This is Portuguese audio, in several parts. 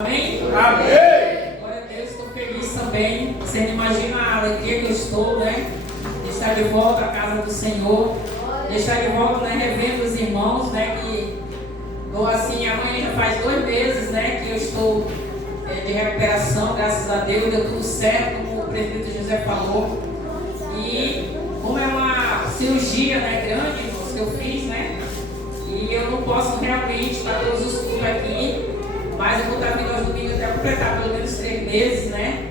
Amém? Amém! Glória a Deus, estou feliz também. Você não imagina a alegria que eu estou, né? De estar de volta à casa do Senhor. De estar de volta, né? Revendo os irmãos, né? Que estou assim, amanhã já faz 2 meses, né? Que eu estou de recuperação, graças a Deus. Deu tudo certo, como o prefeito José falou. E como é uma cirurgia, né? Grande, irmãos, que eu fiz, né? E eu não posso realmente estar todos os cultos aqui. Mas eu vou estar vindo aos domingos até completar pelo menos 3 meses, né?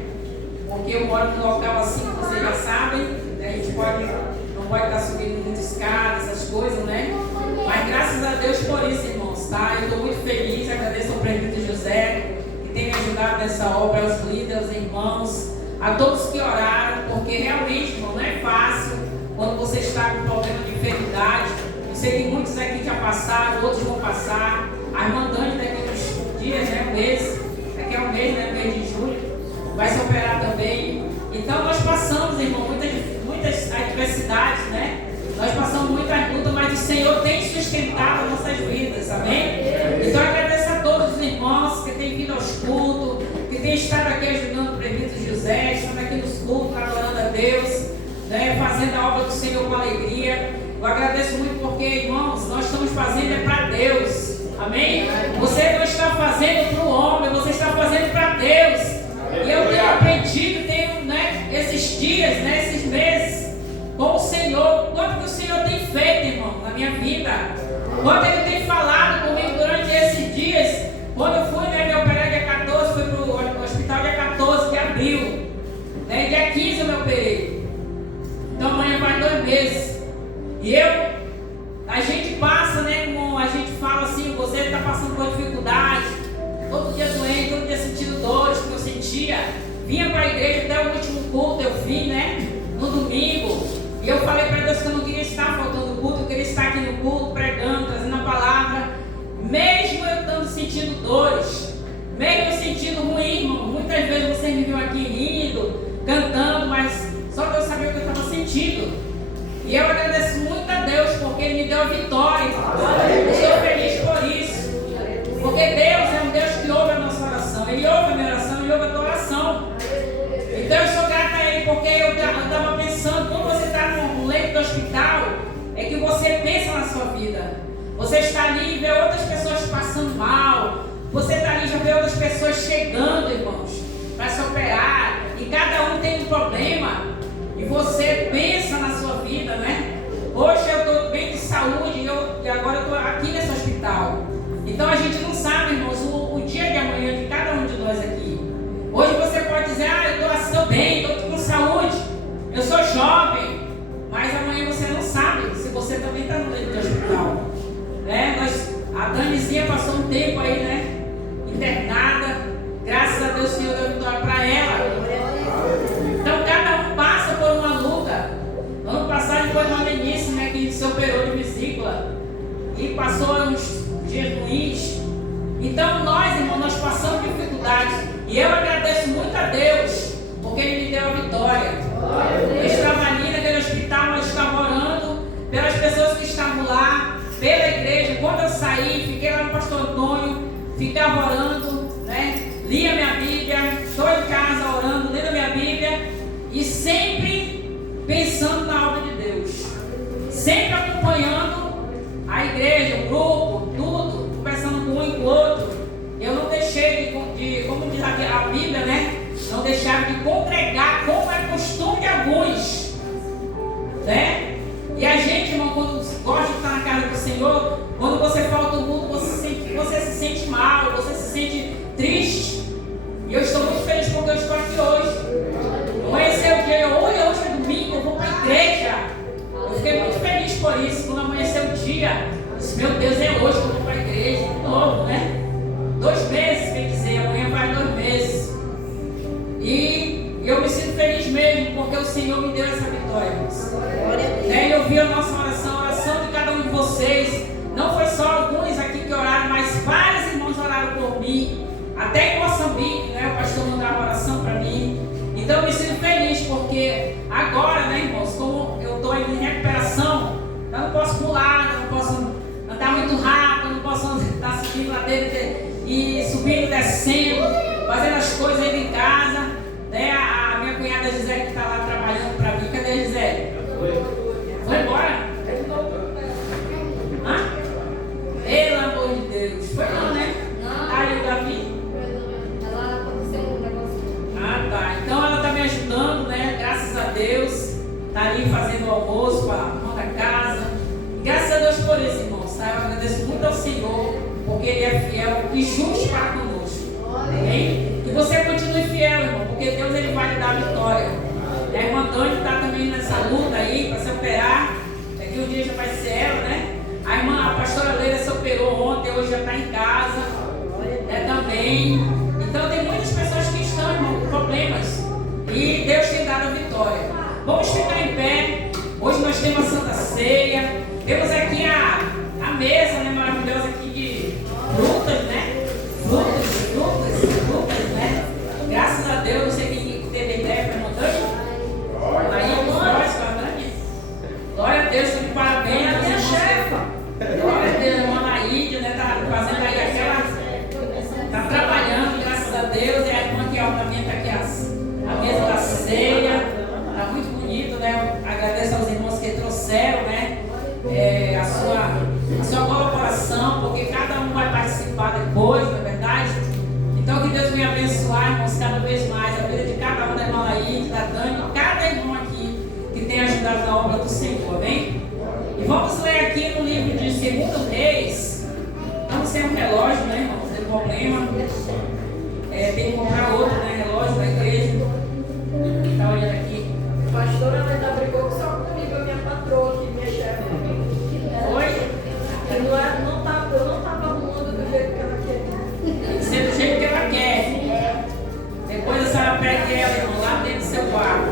Porque eu moro num local assim, que vocês já sabem, né? A gente não pode estar subindo muitas escadas, essas coisas, né? Mas graças a Deus por isso, irmãos, tá? Eu estou muito feliz, agradeço ao prefeito José, que tem me ajudado nessa obra, aos líderes, aos irmãos, a todos que oraram, porque realmente, irmão, não é fácil quando você está com problema de enfermidade. Eu sei que muitos aqui já passaram, outros vão passar. A irmã Dani daqui uns dias, né, um mês, daqui a um mês, né, mês de julho, vai se operar também. Então nós passamos, irmão, muitas adversidades, né? Nós passamos muitas lutas, mas o Senhor tem sustentado as nossas vidas, amém? Então eu agradeço a todos os irmãos que têm vindo aos cultos, que têm estado aqui ajudando o prefeito José, estando aqui nos cultos, adorando a Deus, né, fazendo a obra do Senhor com alegria. Eu agradeço muito porque, irmãos, nós estamos fazendo é para Deus. Amém? Você não está fazendo para o homem, você está fazendo para Deus. E eu tenho aprendido, né, esses dias, né, esses meses, com o Senhor, quanto que o Senhor tem feito, irmão, na minha vida. Quanto Ele tem falado comigo durante esses dias. Quando eu fui, né, me operar dia 14, fui para o hospital dia 14 de abril. Né, dia 15 eu me operei. Então amanhã faz 2 meses. E a gente passa, né, como a gente fala assim, você está passando por dificuldade, todo dia doente, todo dia sentindo dores, que eu sentia. Vinha para a igreja até o último culto, eu vim, né, no domingo, e eu falei para Deus que eu não queria estar faltando o culto, eu queria estar aqui no culto, pregando, trazendo a palavra, mesmo eu estando sentindo dores, mesmo eu sentindo ruim, irmão. Muitas vezes você me viu aqui rindo, cantando, mas só Deus sabia o que eu estava sentindo. E eu agradeço muito a Deus porque Ele me deu a vitória. Eu estou feliz por isso. Porque Deus é um Deus que ouve a nossa oração. Ele ouve a minha oração, Ele ouve a tua oração. Então eu sou grata a Ele porque eu estava pensando, quando você está no leito do hospital, é que você pensa na sua vida. Você está ali e vê outras pessoas passando mal. Você está ali e já vê outras pessoas chegando, irmãos, para se operar. E cada um tem um problema. E você pensa na sua vida, né? Hoje eu estou bem de saúde e agora eu estou aqui nesse hospital. Então a gente não sabe, irmãos, o dia de amanhã de cada um de nós aqui. Hoje você pode dizer, eu estou bem, estou com saúde, eu sou jovem. Mas amanhã você não sabe se você também está no leito de hospital. Né? A Danizinha passou um tempo aí, né? Internada. Graças a Deus o Senhor deu vitória para ela. Então cada um passa por uma luta. Ano passado foi uma meninice, né, que se operou de vesícula e passou uns dias ruins. Então nós, irmãos, nós passamos dificuldades. E eu agradeço muito a Deus porque Ele me deu a vitória. Eu estava ali naquele hospital, mas estava orando pelas pessoas que estavam lá, pela igreja. Quando eu saí, fiquei lá no pastor Antônio, ficava orando, né? Lia minha Bíblia, estou em casa orando, lendo a minha Bíblia e sempre pensando na obra de Deus, sempre acompanhando a igreja, o grupo, tudo, conversando com um e com o outro. Eu não deixei de como diz a Bíblia, né? Não deixar de congregar, como é costume de alguns, né? E a gente, irmão, quando gosta de estar na casa do Senhor, quando você falta o culto, você se sente mal, você se sente triste. E eu estou muito feliz porque eu estou aqui hoje. Amanheceu o dia, hoje é domingo, eu vou para a igreja. Eu fiquei muito feliz por isso. Quando amanheceu o dia, eu disse, meu Deus, é hoje que eu vou para a igreja de novo, né? 2 meses, quer dizer, amanhã faz 2 meses. E eu me sinto feliz mesmo porque o Senhor me deu essa vitória. Né? Eu vi a nossa oração, a oração de cada um de vocês. Não foi só alguns aqui que oraram, mas vários irmãos oraram por mim. Até em Moçambique, né, o pastor mandava oração para mim. Então eu me sinto feliz porque agora, né, irmãos, como eu estou em recuperação, eu não posso pular, eu não posso andar muito rápido, eu não posso estar subindo ladeira e subindo, descendo, fazendo as coisas aí em casa, né? A minha cunhada Gisele que está lá trabalhando para mim. Cadê a Gisele? Foi embora? Hã? Pelo amor de Deus. Foi não, né? Tá aí o Davi? Ela aconteceu um negócio. Ah, tá. Então ela está me ajudando, né? Graças a Deus. Está ali fazendo o almoço para a mão da casa. Graças a Deus por isso, irmãos. Tá? Eu agradeço muito ao Senhor, porque Ele é fiel e justo para conosco. Amém? Que você continue fiel, irmão, porque Deus ele vai lhe dar a vitória. A irmã Dani está também nessa luta aí para se operar. Daqui um dia já vai ser ela, né? A pastora Leila se operou ontem, hoje já está em casa. Também. Então tem muitas pessoas que estão, irmão, com problemas. E Deus tem dado a vitória. Vamos ficar em pé. Hoje nós temos a Santa Ceia. Temos aqui a mesa, né, maravilhosa aqui de frutas, né? Frutas, né? Graças a Deus, não sei quem teve ideia para montar. Aí, glória a Deus, de parabéns. A minha chefa. Glória a Deus, a irmã Laíde, né? Tá fazendo aí aquela. Tá trabalhando, graças a Deus. E a irmã que também está aqui a mesa da ceia. Tá muito bonito, né? Agradeço aos irmãos que trouxeram, né? A sua colaboração, porque cada um vai participar depois, não é verdade? Então que Deus venha abençoar, irmãos, cada vez mais a vida de cada um, da irmã Laíde, da Dani, cada irmão aqui que tem ajudado na obra do Senhor, amém? E vamos ler aqui no livro de 2 Reis. Estamos sem um relógio, né, irmãos? Não tem problema. Tem que comprar outro, né? Relógio da igreja. Está olhando aqui. A pastora ainda brigou só comigo, a minha patroa aqui, minha chefe. Oi? Eu não estava arrumando do jeito que ela queria. Tem que ser do jeito que ela quer. Depois a senhora pega ela, irmão, lá dentro do seu quarto.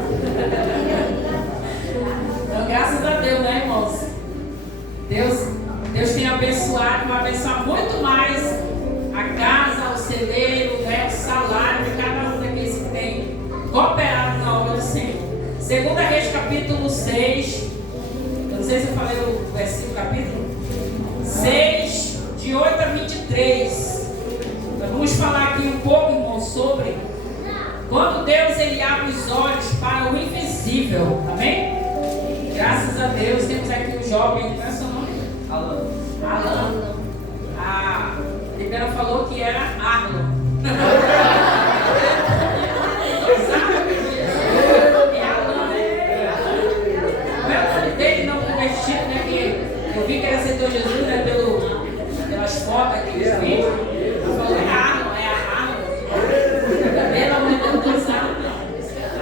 Então, graças a Deus, né, irmãos? Deus tem abençoado, vai abençoar muito mais a casa, o celeiro, né, o salário de cada um daqueles que tem cooperado na obra do Senhor. 2 Reis, capítulo 6. Eu não sei se eu falei o versículo, capítulo 6, de 8 a 23. Então, vamos falar aqui um pouco, irmão, sobre quando Deus ele abre os olhos para o invisível. Amém? Graças a Deus. Temos aqui um jovem, qual é o seu nome? Alan. A Libera falou que era Arlon. Eu vi que ele aceitou Jesus, né, pelas fotos aqui, os vídeos. Eu falei, é Arlon. Pelo amor de Deus, Arlon.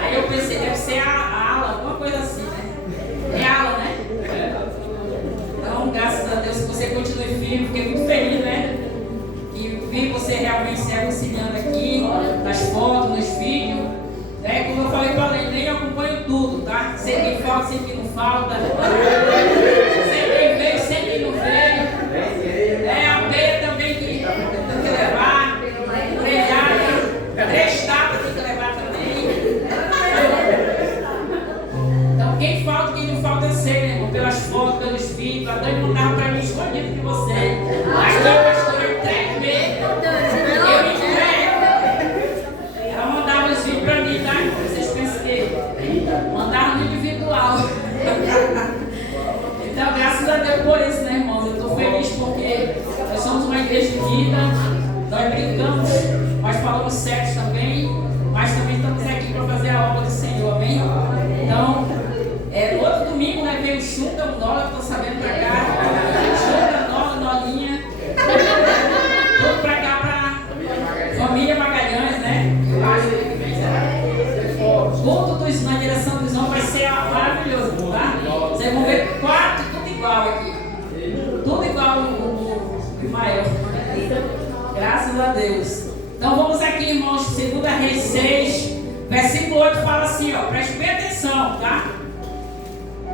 Aí eu pensei, deve ser a Ala, alguma coisa assim, né? É Ala, né? Então, graças a Deus, que você continue firme, fiquei muito feliz, né? E vi você realmente se auxiliando aqui, nas fotos, nos vídeos. Né? Como eu falei para a Lene, eu acompanho tudo, tá? Sei quem falta, sei quem não falta. A peia também que tem que levar, grelhada, 3 tapas tem que levar também. Então quem falta, quem não falta é você, né, irmão? Pelas fotos, pelos vídeos, a Dani mandava para mim escondido de você. Aqui a pastora eu entrego mesmo. Eu entrego. Ela mandava os vídeos para mim, tá? Vocês pensam que mandava no individual. Então, graças a Deus por isso, né, irmãos? Eu estou feliz porque nós somos uma igreja unida, nós brincamos, nós falamos sérios também, mas também estamos aqui para fazer a obra do Senhor, amém? Então, no outro domingo, né, veio o Chunta, o Nola, estou sabendo para cá, Chunta, Nola, Nolinha, tudo para cá, para família Magalhães, né? Eu acho que vem, o culto na direção dos homens vai ser maravilhoso, tá? Vocês vão ver 4, tudo igual aqui. Tudo igual o Ismael. Graças a Deus. Então vamos aqui, irmãos, 2 Reis 6, versículo 8 fala assim, ó, preste bem atenção, tá?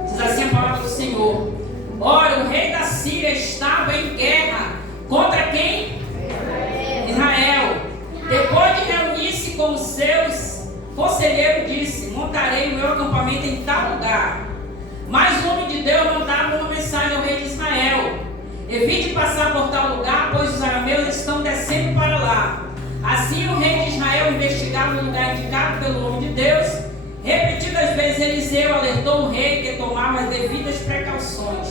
Diz assim a palavra do Senhor. Ora, o rei da Síria estava em guerra contra quem? Israel. Depois de reunir-se com os seus conselheiros, disse, montarei o meu acampamento em tal lugar. Mas o homem de Deus mandava uma mensagem ao rei de Israel. evite passar por tal lugar, pois os arameus estão descendo para lá. Assim o rei de Israel investigava o lugar indicado pelo homem de Deus. Repetidas vezes Eliseu alertou o rei que tomava as devidas precauções.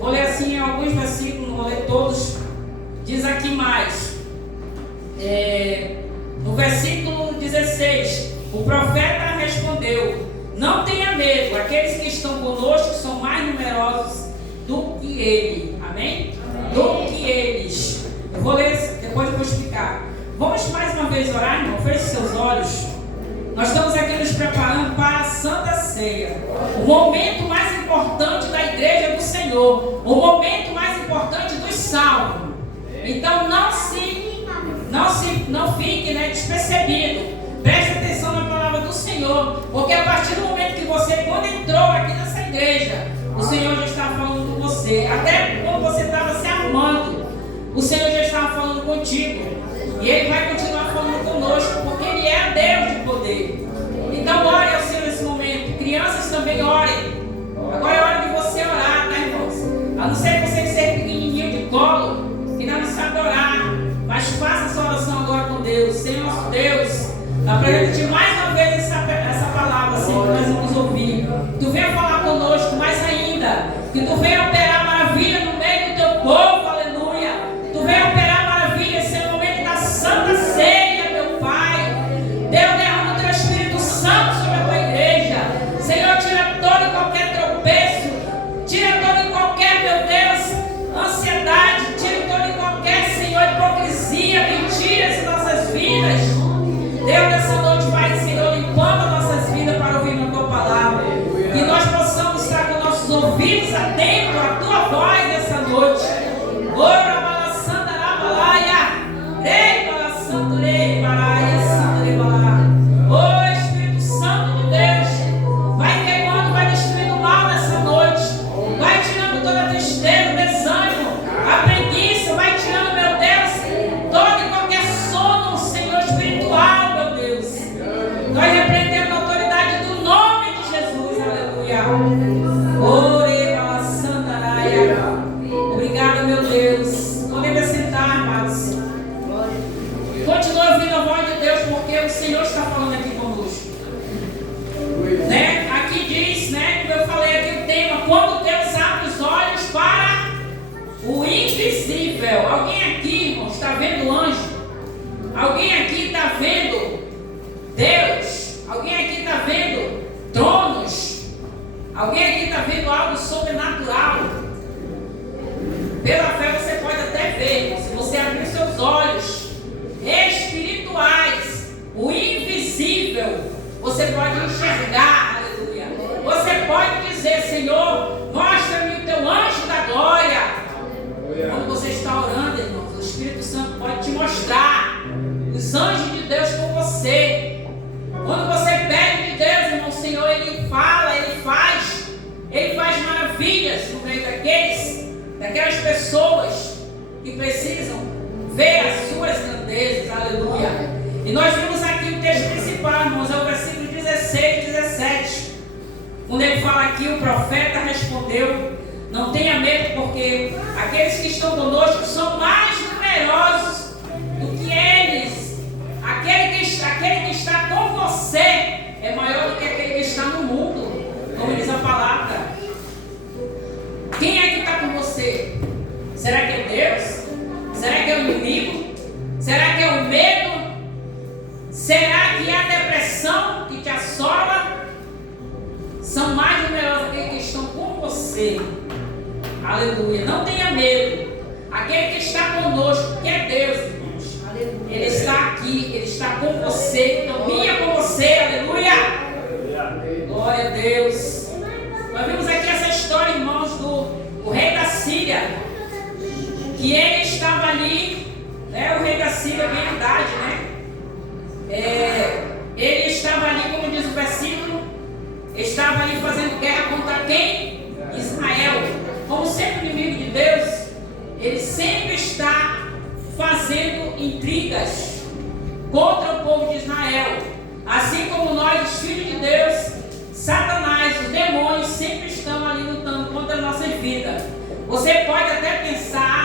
Vou ler assim em alguns versículos, não vou ler todos. Diz aqui mais. No versículo 16, o profeta respondeu: não tenha medo, aqueles que estão conosco são mais numerosos do que ele. Amém? Do que eles. Eu vou ler, depois eu vou explicar. Vamos mais uma vez orar, irmão? Feche seus olhos. Nós estamos aqui nos preparando para a Santa Ceia. O momento mais importante da igreja do Senhor. O momento mais importante dos salvos. Então não fique despercebido. Preste atenção na palavra do Senhor. Porque a partir do momento que você, quando entrou aqui nessa igreja, o Senhor já estava falando com você. Até quando você estava se arrumando, o Senhor já estava falando contigo. E Ele vai continuar falando conosco, porque Ele é Deus de poder. Então ore ao Senhor nesse momento. Crianças também orem. Agora é hora de você orar, tá, irmãos? A não ser que você seja pequenininho de colo, que não sabe orar. Mas faça essa oração agora com Deus. Senhor nosso Deus, apresente mais uma vez essa palavra, Senhor, que nós vamos ouvir. Tu venha falar conosco mais ainda. Que Tu venha operar maravilha no meio do Teu povo, aleluia. Tu venha operar maravilha esse é o momento da Santa Ceia, meu Pai. Deus, derrama o Teu Espírito Santo sobre a Tua igreja. Senhor, tira todo e qualquer tropeço. Tira todo e qualquer, meu Deus, ansiedade. Tira todo e qualquer, Senhor, hipocrisia, mentiras em nossas vidas. Deus, nessa noite vai, Senhor, limpando nossas vidas para ouvir a Tua palavra. Que nós possamos estar com nossos ouvidos atentos à Tua voz nessa noite. Ora, balaçanda, balaia. Ei, balaçando, rei, balaia, santa, rei, balaia. Ô Espírito Santo de Deus, vai queimando, vai destruindo o mal nessa noite. Vai tirando toda a tristeza, o desânimo, a preguiça. Vai tirando, meu Deus, todo e qualquer sono, Senhor, espiritual, meu Deus. Nós repreendemos a autoridade do nome de Jesus, aleluia. Ore, balaçanda, raia. Obrigado, meu Deus. Podemos sentar, amados. Continue ouvindo a voz de Deus, porque o Senhor está falando aqui conosco. Aqui diz, como eu falei aqui o tema, quando Deus abre os olhos para o invisível. Alguém aqui, irmão, está vendo anjo? Alguém aqui está vendo Deus? Alguém aqui está vendo tronos? Alguém aqui está vendo algo sobrenatural? Pela fé você pode até ver, se você abrir seus olhos espirituais, o invisível, você pode enxergar, aleluia. Você pode dizer: Senhor, mostra-me o Teu anjo da glória. Quando você está orando, irmãos, o Espírito Santo pode te mostrar os anjos de Deus com você. Quando você pede de Deus, irmão, o Senhor, Ele fala, Ele faz maravilhas no meio daquelas pessoas que precisam ver as suas grandezas, aleluia. E nós vimos aqui o texto principal, irmãos, é o versículo 16 e 17. Quando ele fala aqui, o profeta respondeu: não tenha medo, porque aqueles que estão conosco são mais numerosos do que eles. Aquele que está com você é maior do que aquele que está no mundo, como diz a palavra. Quem é que está com você? Será que é Deus? Será que é o inimigo? Será que é o medo? Será que é a depressão que te assola? São mais numerosos aqueles que estão com você. Aleluia. Não tenha medo. Aquele que está conosco, que é Deus, irmãos. Aleluia. Ele está aqui, Ele está com você, caminha com você. Aleluia. Glória a Deus. Nós vimos aqui essa história, irmãos, do rei da Síria. Que ele estava ali, o rei da Síria, bem em idade, ele estava ali, como diz o versículo, estava ali fazendo guerra contra quem? Israel. Como sempre inimigo de Deus, ele sempre está fazendo intrigas contra o povo de Israel. Assim como nós, os filhos de Deus, Satanás, os demônios sempre estão ali lutando contra a nossa vida. Você pode até pensar: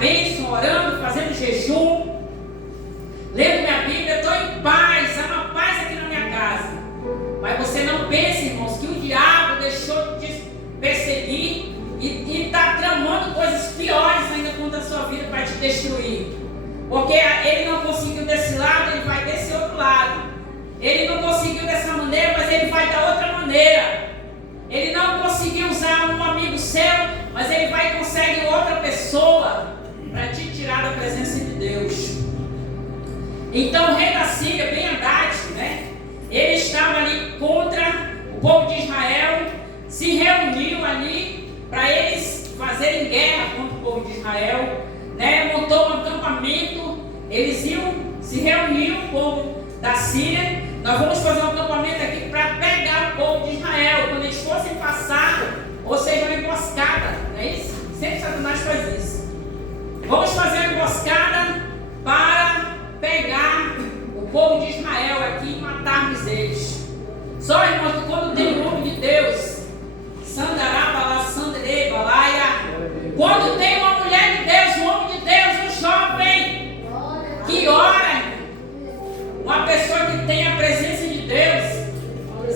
bênção, orando, fazendo jejum, lendo minha Bíblia, estou em paz, há uma paz aqui na minha casa. Mas você não pense, irmãos, que o diabo deixou de te perseguir e está tramando coisas piores ainda contra a sua vida para te destruir. Porque ele não conseguiu desse lado, ele vai desse outro lado. Ele não conseguiu dessa maneira, mas ele vai da outra maneira. Ele não conseguiu usar um amigo seu, mas ele vai e consegue outra pessoa para te tirar da presença de Deus. Então o rei da Síria, Ben-Hadad, né? Ele estava ali contra o povo de Israel, se reuniu ali para eles fazerem guerra contra o povo de Israel, né? Montou um acampamento, eles iam se reunir, o povo da Síria. Nós vamos fazer um acampamento aqui para pegar o povo de Israel, quando eles fossem passar, ou seja, uma emboscada, não é isso? Sempre Satanás faz isso. Vamos fazer uma emboscada para pegar o povo de Israel aqui e matarmos eles. Só, irmão, que quando tem o nome de Deus, Sandarabala, Sanderebalaia, quando tem uma mulher de Deus, um homem de Deus, um jovem que ora, uma pessoa que tem a presença de Deus,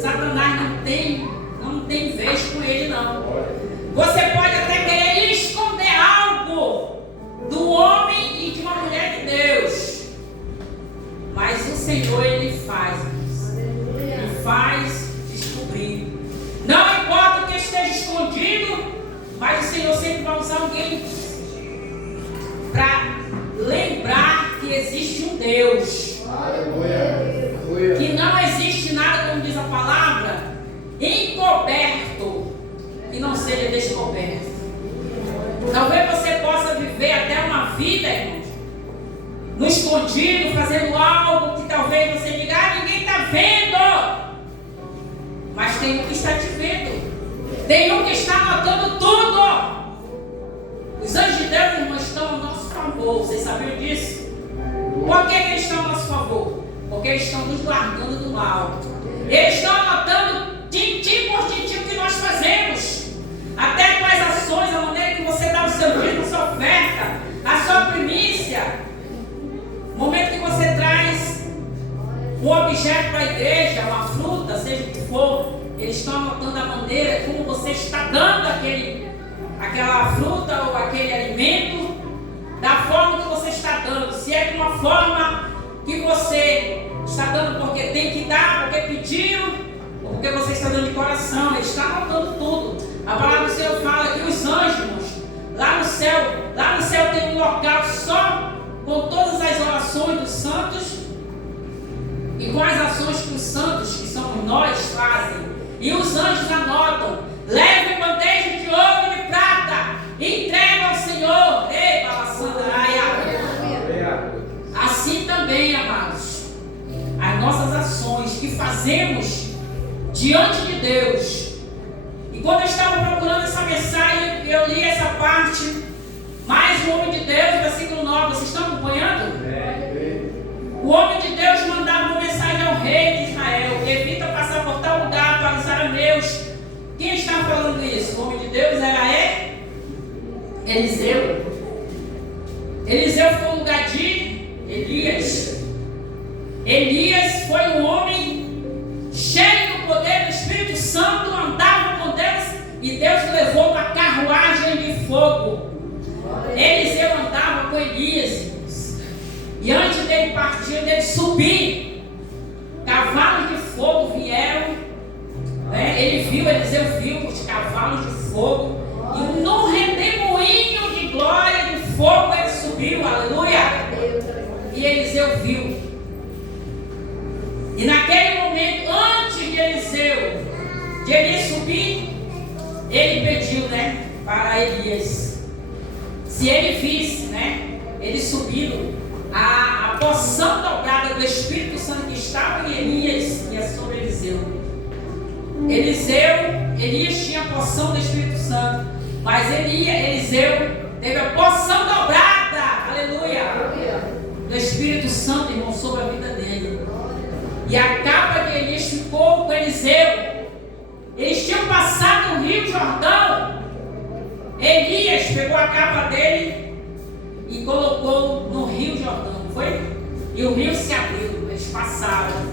Satanás não tem vez com ele, não. Você pode até querer esconder algo do homem e de uma mulher de Deus, mas o Senhor, Ele faz descobrir. Não importa o que esteja escondido, mas o Senhor sempre vai usar alguém para lembrar que existe um Deus. Que não existe nada, como diz a palavra, encoberto que não seja descoberto. Talvez você possa viver até uma vida, irmãos, no escondido, fazendo algo que talvez você diga, ninguém está vendo. Mas tem um que está te vendo. Tem um que está notando tudo. Os anjos de Deus, irmãos, estão ao nosso favor. Vocês sabiam disso? Por que eles estão ao nosso favor? Porque eles estão nos guardando do mal. Eles estão anotando tintim por tintim o que nós fazemos. Até quais ações, a maneira que você dá o seu dízimo, a sua oferta, a sua primícia. No momento que você traz um objeto para a igreja, uma fruta, seja o que for, eles estão anotando a maneira como você está dando aquela fruta ou aquele alimento, da forma que você está dando. Se é de uma forma que você está dando porque tem que dar, porque pediram, ou porque você está dando de coração, ele está anotando tudo. A palavra do Senhor fala que os anjos, lá no céu tem um local só com todas as orações dos santos e com as ações que os santos, que somos nós, fazem. E os anjos anotam, levem bandeja de ouro e de prata, entregam ao Senhor. Ei, Balassandaraia. Assim também, amados, as nossas ações que fazemos diante de Deus. E quando eu estava procurando essa mensagem, eu li essa parte, mais o homem de Deus, versículo 9, vocês estão acompanhando? O homem de Deus mandava uma mensagem ao rei de Israel: evita passar por tal lugar para os arameus. Quem está falando isso? O homem de Deus era Eliseu. Eliseu foi o lugar de Elias. Elias foi um homem cheio do poder do Espírito Santo, andava com Deus e Deus levou uma carruagem de fogo. Eliseu andava com Elias. E antes dele partir, dele subir, cavalos de fogo vieram, né? Eliseu viu os cavalos de fogo, e no redemoinho de glória de fogo ele subiu, aleluia. E Eliseu viu. E naquele momento, antes de Elias subir, ele pediu, né, para Elias, se ele visse, né, ele subindo, a porção dobrada do Espírito Santo que estava em Elias ia sobre Eliseu. Elias tinha a porção do Espírito Santo, mas Eliseu teve a porção dobrada, aleluia, do Espírito Santo, irmão, sobre a vida dele. E a capa de Elias ficou com Eliseu. Eles tinham passado o Rio Jordão. Elias pegou a capa dele e colocou no Rio Jordão, foi? E o rio se abriu, eles passaram.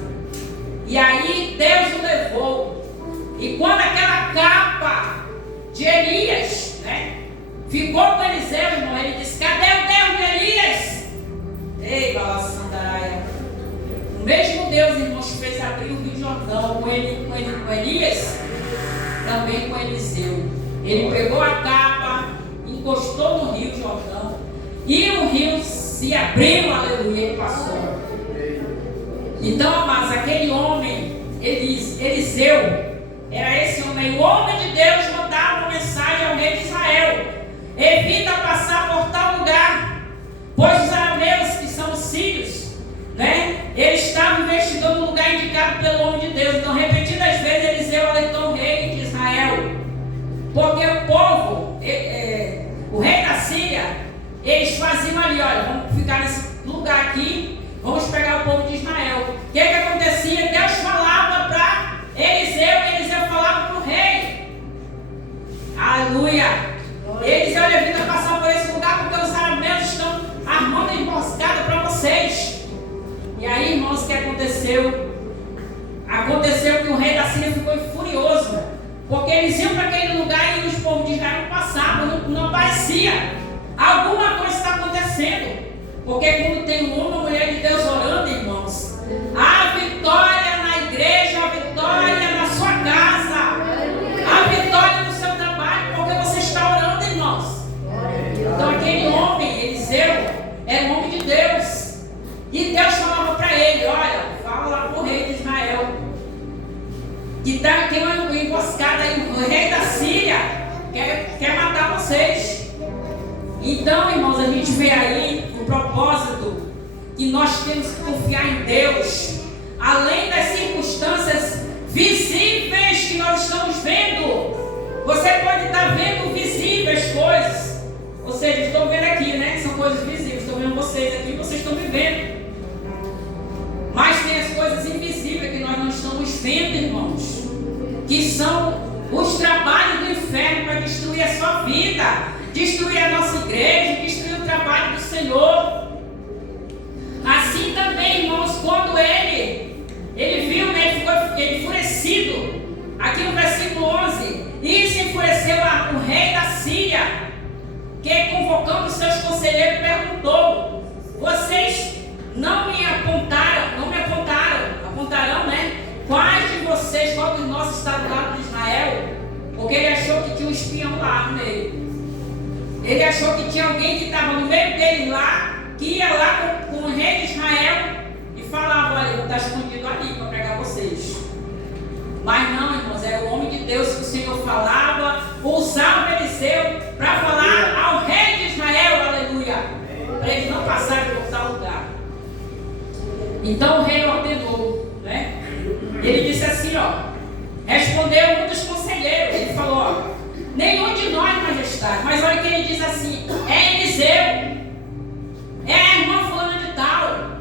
E aí Deus o levou. E quando aquela capa de Elias, né, ficou com Eliseu, irmão, ele disse: cadê o Deus de Elias? Ei, Balassandaraia. O mesmo Deus, irmãos, que fez abrir o Rio Jordão com Elias, também com Eliseu. Ele pegou a capa, encostou no Rio Jordão, e o rio se abriu, aleluia, ele passou. Então, amados, aquele homem, Eliseu, era esse homem. O homem de Deus mandava uma mensagem ao rei de Israel: evita passar por tal lugar, pois os arameus, que são os sírios, né, eles estavam investigando o lugar indicado pelo homem de Deus. Então, repetidas vezes, Eliseu alertou o rei de Israel, porque o povo, o rei da Síria, eles faziam ali: olha, vamos ficar nesse lugar aqui, vamos pegar o povo de Israel. O que acontecia? Deus falava para Eliseu, e Eliseu falava para o rei. Aleluia! Eliseu: olha, evita passar por esse lugar, porque os arameus estão armando emboscada para vocês. E aí, irmãos, o que aconteceu? Aconteceu que o rei da Síria ficou furioso, porque eles iam para aquele lugar e os povos de Israel não passavam, não aparecia. Alguma coisa está acontecendo, porque quando tem um homem ou mulher de Deus orando, irmãos, há vitória na igreja, há vitória na sua casa, há vitória no seu trabalho, porque você está orando, irmãos. Então aquele homem, Eliseu, era um homem de Deus, e Deus falava para ele: olha, fala lá para o rei de Israel, que tem uma emboscada aí, o rei da Síria quer matar vocês. Então, irmãos, a gente vê aí o propósito que nós temos que confiar em Deus, além das circunstâncias visíveis que nós estamos vendo. Você pode estar vendo visíveis coisas, ou seja, estou vendo aqui, né? São coisas visíveis, estou vendo vocês aqui, vocês estão me vendo. Mas tem as coisas invisíveis que nós não estamos vendo, irmãos, que são os trabalhos do inferno para destruir a sua vida, destruir a nossa igreja, destruir o trabalho do Senhor. Assim também, irmãos, quando ele viu, né, ele ficou enfurecido. Aqui no versículo 11: e se enfureceu o rei da Síria, que convocando os seus conselheiros perguntou: vocês não me apontarão, né? Quais de vocês, qual dos nossos está do lado de Israel? Porque ele achou que tinha um espião lá no meio. Ele achou que tinha alguém que estava no meio dele lá, que ia lá com o rei de Israel e falava: olha, eu vou estar escondido ali para pegar vocês. Mas não, irmãos, era o homem de Deus que o Senhor falava, usava Eliseu para falar ao rei de Israel, aleluia, para eles não passarem por tal lugar. Então o rei ordenou, né? Ele disse assim, respondeu um dos conselheiros, ele falou: ó, nenhum de nós, majestade. Mas olha que ele diz assim: é Eliseu, é a irmã fulana de tal,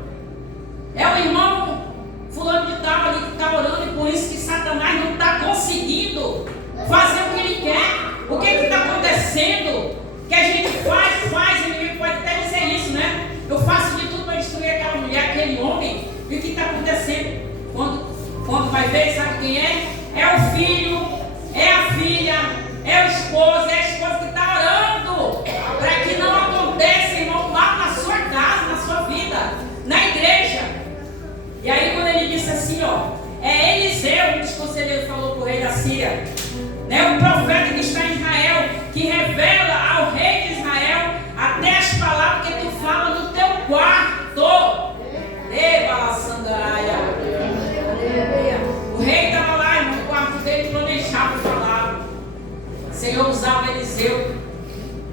é o irmão fulano de tal ali que está orando, e por isso que Satanás não está conseguindo fazer o que ele quer. O que está acontecendo? Que a gente faz, o inimigo pode até dizer isso, né? Eu faço de tudo para destruir aquela mulher, aquele homem. E o que está acontecendo? Quando vai ver, sabe quem é? É o filho, é a filha, é o esposo, é a esposa que está orando para que não aconteça, irmão, mal na sua casa, na sua vida, na igreja. E aí quando ele disse assim, é Eliseu, um dos conselheiros falou para o rei da Síria, né, o profeta que está em Israel, que revela ao rei de Israel até as palavras que tu fala no teu quarto. O rei estava lá, irmão, no quarto dele, planejava falar. O Senhor usava Eliseu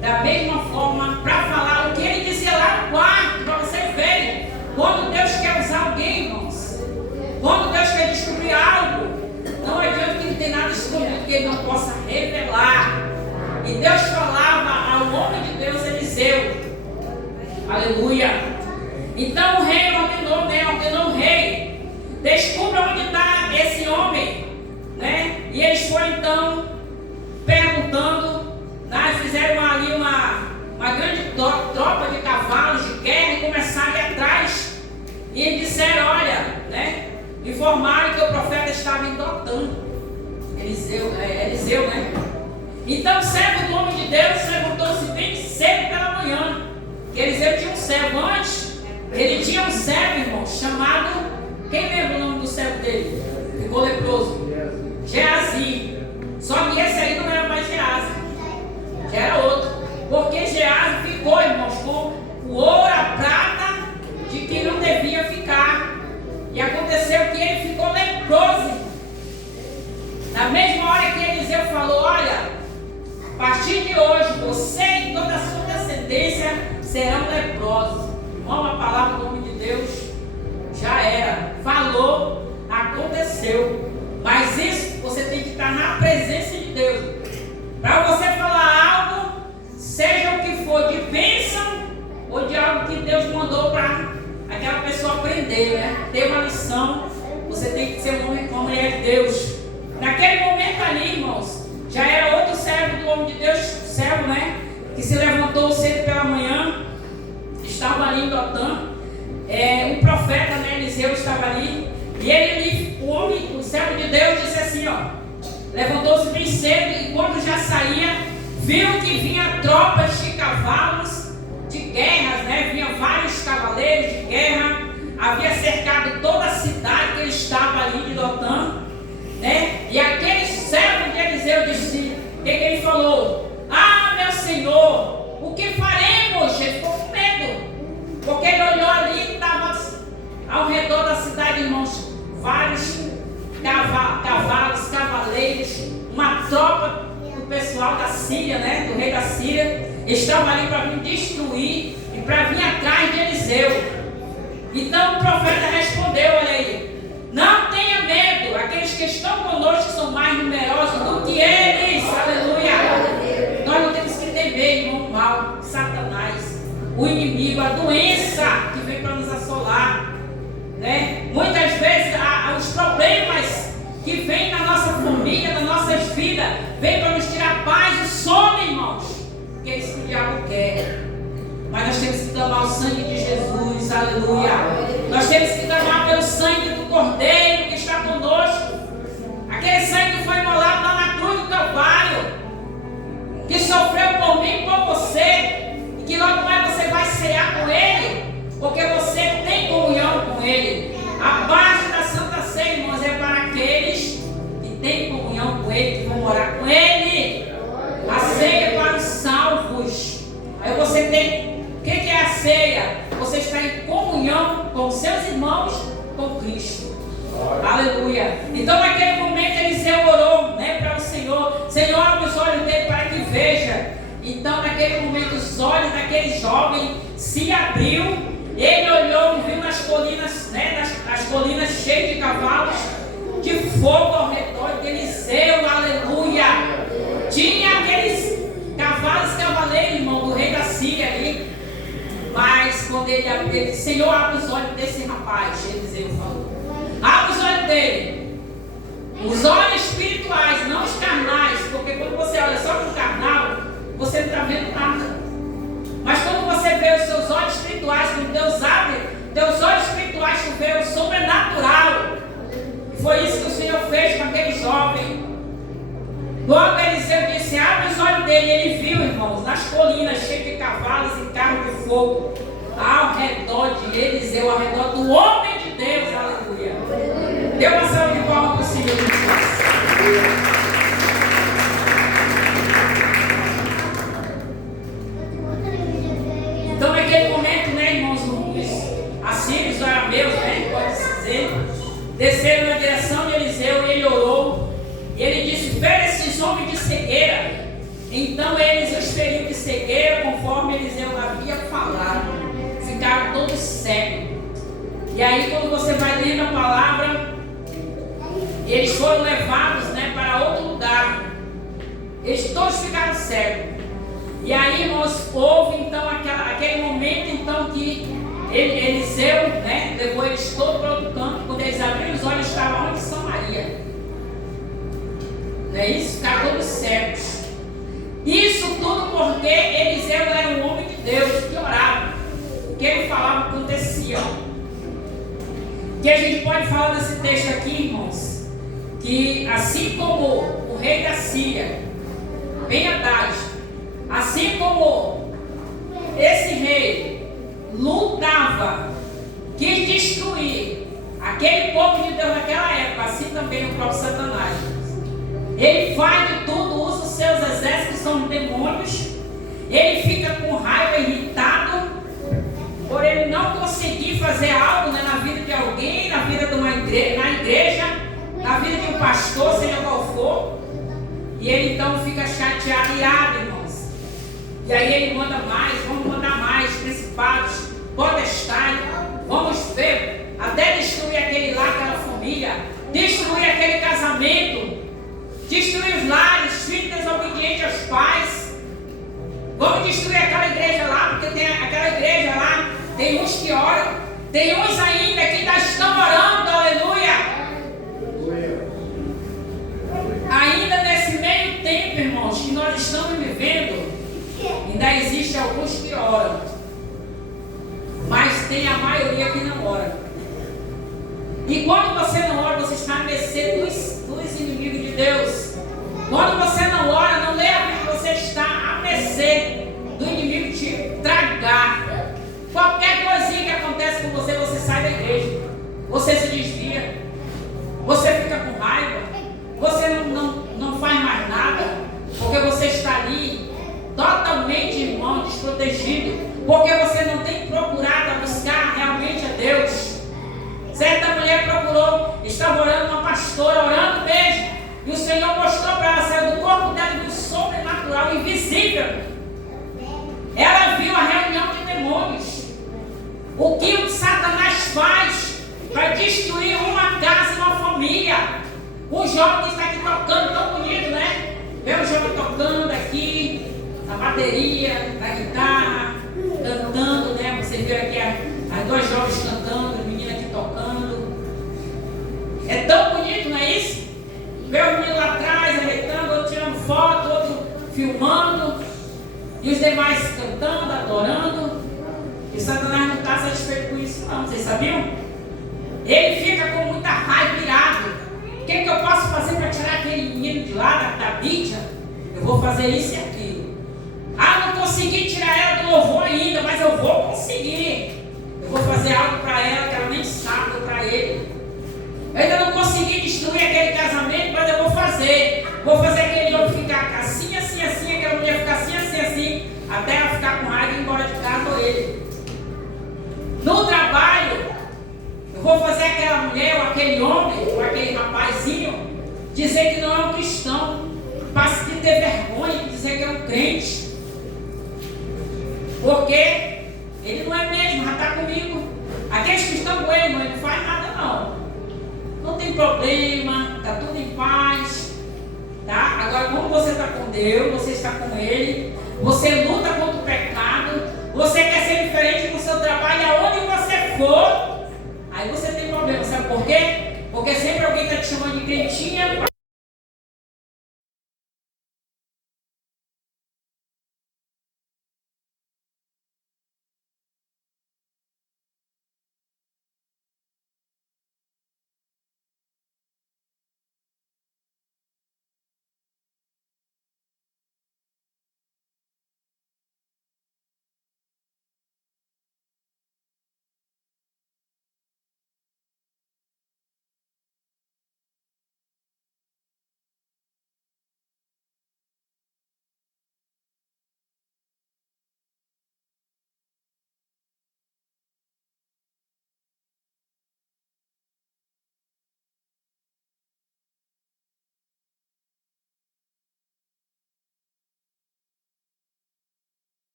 da mesma forma para falar o que ele dizia lá no quarto, para você ver. Quando Deus quer usar alguém, irmãos, quando Deus quer descobrir algo, não adianta que não tem nada escondido que ele não possa revelar. E Deus falava ao homem de Deus, Eliseu. Aleluia. Então o rei ordenou o rei: descubra onde está esse homem, né? E eles foram então perguntando, fizeram ali uma grande tropa de cavalos de guerra e começaram a ir atrás. E eles disseram, olha, né? Informaram que o profeta estava em Dotã. Eliseu, né? Então o servo do homem de Deus levantou-se bem cedo pela manhã. Que Eliseu tinha um servo antes. Ele tinha um servo, irmão, chamado... Quem lembra o nome do servo dele? Ficou leproso. Geazi. Só que esse aí não era mais Geazi. Já era outro. Porque Geazi ficou, irmãos, com o ouro, a prata de que não devia ficar. E aconteceu que ele ficou leproso. Na mesma hora que Eliseu falou, olha, a partir de hoje, você e toda a sua descendência serão leprosos. Irmão, a palavra do homem de Deus já era. Falou, aconteceu. Mas isso, você tem que estar na presença de Deus. Para você falar algo, seja o que for, de bênção ou de algo que Deus mandou para aquela pessoa aprender, né? Ter uma lição, você tem que ser uma mulher de Deus. Naquele momento ali, irmãos, já era outro servo do homem de Deus, servo, né? Que se levantou cedo pela manhã, estava ali em Dotã. O profeta, né, Eliseu, estava ali. E ele, o servo de Deus, disse assim, ó. Levantou-se bem cedo e quando já saía, viu que vinha tropas de cavalos de guerras, né? Vinha vários cavaleiros de guerra. Havia cercado toda a cidade que ele estava ali de Dotã, né? E aquele servo de Eliseu disse, o que ele falou? Ah, meu senhor, o que faremos? Ele ficou com medo, porque ele olhou ali e estava ao redor da cidade, irmãos, vários cavalos, cavaleiros, uma tropa do pessoal da Síria, né? Do rei da Síria, estava ali para vir destruir e para vir atrás de Eliseu. Então o profeta respondeu, olha aí, não tenha medo, aqueles que estão conosco são mais numerosos do que eles, aleluia. Nós não temos que temer, irmão, o mal, Satanás, o inimigo, a doença que vem para nos assolar, né? Muitas vezes os problemas que vêm na nossa família, nas nossas vidas, vêm para nos tirar a paz e sono, irmãos, porque é isso que o diabo quer. Mas nós temos que clamar o sangue de Jesus, aleluia. Nós temos que clamar pelo sangue do Cordeiro que está conosco. Aquele sangue que foi imolado lá na cruz do Calvário, que sofreu por mim e por você, e que logo mais você vai cear com Ele, porque você tem comunhão com Ele. A parte da Santa Ceia, irmãos, é para aqueles que têm comunhão com Ele, que vão morar com Ele. A ceia é para os salvos. Aí você tem... O que é a ceia? Você está em comunhão com seus irmãos, com Cristo. Aleluia. Então naquele momento Eliseu orou, né, para o Senhor. Senhor, abre os olhos dele para que veja. Então naquele momento os olhos daquele jovem se abriu. Ele olhou e viu nas colinas, né, nas colinas cheias de cavalos de fogo ao redor de Eliseu. Aleluia. Tinha aqueles cavalos cavaleiros, irmão, do rei da Síria ali. Mas quando ele disse, Senhor, abre os olhos desse rapaz, Eliseu falou. Abre os olhos dele. Os olhos espirituais, não os carnais. Porque quando você olha só para o carnal, você não está vendo nada. Mas quando você vê os seus olhos espirituais, quando Deus abre, teus olhos espirituais, tu vê o sobrenatural. E foi isso que o Senhor fez com aquele jovem. Logo Eliseu disse, abre os olhos dele. Ele viu, irmãos, nas colinas cheias de cavalos e carros de fogo, ao redor de Eliseu, ao redor do homem de Deus, aleluia. Dê uma salva de palmas para o Senhor Jesus. Então naquele momento, né, irmãos, os assírios, os arameus, né, pode-se dizer, desceram na direção de Eliseu e ele orou. E ele disse, fere esses homens de cegueira. Então eles expeliram de cegueira, conforme Eliseu havia falado. Ficaram todos cegos. E aí quando você vai lendo a palavra, eles foram levados, né, para outro lugar. Eles todos ficaram cegos. E aí, irmãos, houve então aquele momento então que Eliseu, né, levou eles todos para outro canto. Quando eles abriram os olhos, estavam onde? Samaria. Não é isso? Ficaram todos cegos. Isso tudo porque Eliseu era um homem de Deus. que ele falava acontecia. O que a gente pode falar desse texto aqui, irmãos? Que assim como o rei da Síria, Ben-Hadad, assim como esse rei lutava, quis destruir aquele povo de Deus naquela época, assim também o próprio Satanás. Ele faz de tudo, usa os seus exércitos, que são demônios. Ele fica com raiva, irritado, por ele não conseguir fazer algo, né, na vida de alguém, na vida de uma igreja, na igreja, na vida de um pastor, seja qual for. E ele então fica chateado, irado, irmãos. E aí ele manda mais, vamos mandar mais, principados, potestades, vamos ver, até destruir aquele lá, aquela família, destruir aquele casamento, destruir os lares, filhos desobedientes aos pais. Vamos destruir aquela igreja lá, porque tem aquela igreja lá, tem uns que oram, tem uns ainda que ainda estão orando, aleluia. Ainda nesse meio tempo, irmãos, que nós estamos vivendo, ainda existe alguns que oram, mas tem a maioria que não ora. E quando você não ora, você está a mercê dos inimigos de Deus. Quando você não ora, não lê a Bíblia, você está a mercê do inimigo te tragar. Qualquer coisinha que acontece com você, você sai da igreja, você se desvia, você fica com raiva, você não faz mais nada, porque você está ali totalmente, irmão, desprotegido, porque você não tem procurado buscar realmente a Deus. Certa mulher procurou, estava orando, uma pastora, orando mesmo, e o Senhor mostrou para ela, saiu do corpo dela de um sobrenatural, invisível. Ela viu a reunião de demônios. O que o Satanás faz para destruir uma casa e uma família. O jovem está aqui tocando, tão bonito, né? Vê o jovem tocando aqui, a bateria, a guitarra, cantando, né? Você vê aqui as duas jovens cantando, a menina aqui tocando. É tão bonito, não é isso? Vê o menino lá atrás, ajeitando, outro tirando foto, outro filmando, e os demais cantando, adorando. E Satanás não está satisfeito com isso, não. Vocês sabiam? Ele fica com muita raiva, irado. O que eu posso fazer para tirar aquele menino de lá, da mídia? Eu vou fazer isso e aquilo. Ah, não consegui tirar ela do louvor ainda, mas eu vou conseguir. Eu vou fazer algo para ela que ela nem sabe, para ele. Eu ainda não consegui destruir aquele casamento, mas eu vou fazer. Vou fazer aquele homem ficar assim, assim, assim, aquela mulher ficar assim, assim, assim, até ela ficar com raiva e ir embora de casa ou ele. No trabalho, eu vou fazer aquela mulher, ou aquele homem, ou aquele rapazinho, dizer que não é um cristão, passa de ter vergonha de dizer que é um crente, porque ele não é mesmo, já está comigo. Aqueles que estão com ele, não faz nada não. Não tem problema, está tudo em paz, tá? Agora, como você está com Deus, você está com Ele, você luta contra o pecado, você quer ser diferente no seu trabalho, aonde você for, aí você tem problema, sabe por quê? Porque sempre alguém está te chamando de crentinha.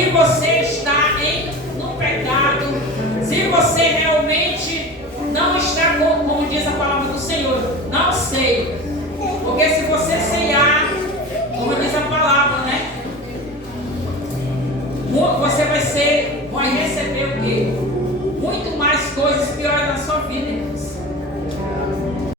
Se você está no pecado, se você realmente não está como diz a palavra do Senhor, não sei. Porque se você ceiar, como diz a palavra, né? Você vai receber o quê? Muito mais coisas piores na sua vida.